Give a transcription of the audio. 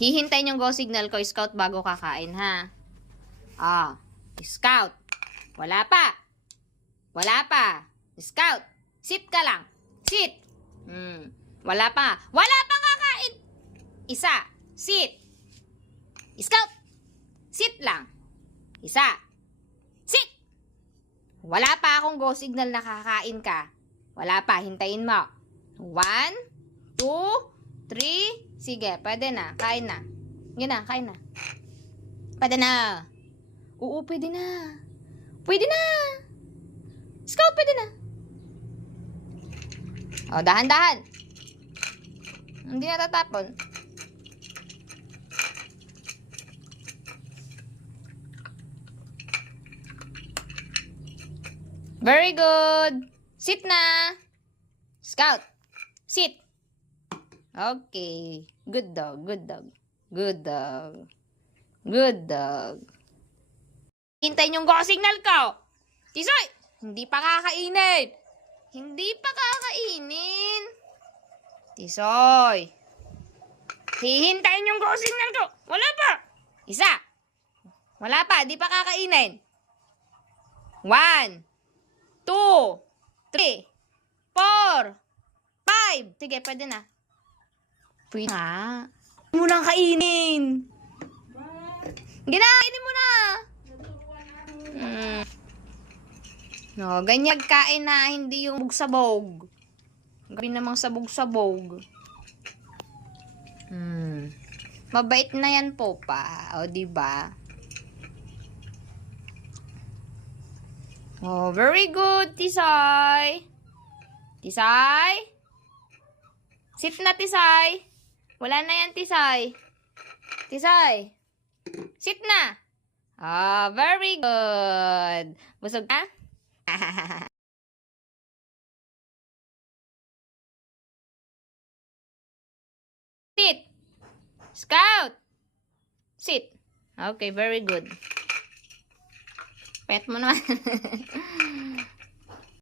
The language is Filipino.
Hihintayin yung go signal ko, Scout, bago kakain, ha? Scout. Wala pa. Wala pa. Scout. Sit ka lang. Sit. Wala pa. Wala pang kakain. Isa. Sit. Scout. Sit lang. Isa. Sit. Wala pa akong go signal na kakain ka. Wala pa. Hintayin mo. 1, 2, 3. Sige, pwede na. Kain na. Yan na, kain na. Pwede na. Oo, pwede na. Pwede na. Scout, pwede na. Dahan-dahan. Hindi natatapon. Very good. Sit na. Scout. Sit. Okay. Good dog, good dog. Good dog. Good dog. Hintayin yung go signal ko. Tisoy, hindi pa kakainin. Hindi pa kakainin. Tisoy. Hihintayin yung go signal ko. Wala pa. Isa. Wala pa, di pa kakainin. 1, 2, 3, 4, 5. Sige, pwede na. Pwede na. Hindi mo nang kainin. Kainin mo na. No, ganyan kain na, hindi yung bugsabog. Gabi namang sabog-sabog. Mabait na yan po pa. O, diba? Oh, very good, Tisay. Tisay? Sit na, Tisay. Wala na yan, Tisay. Tisay. Sit na. Very good. Busog na? Sit. Scout. Sit. Okay, very good. Pet mo naman.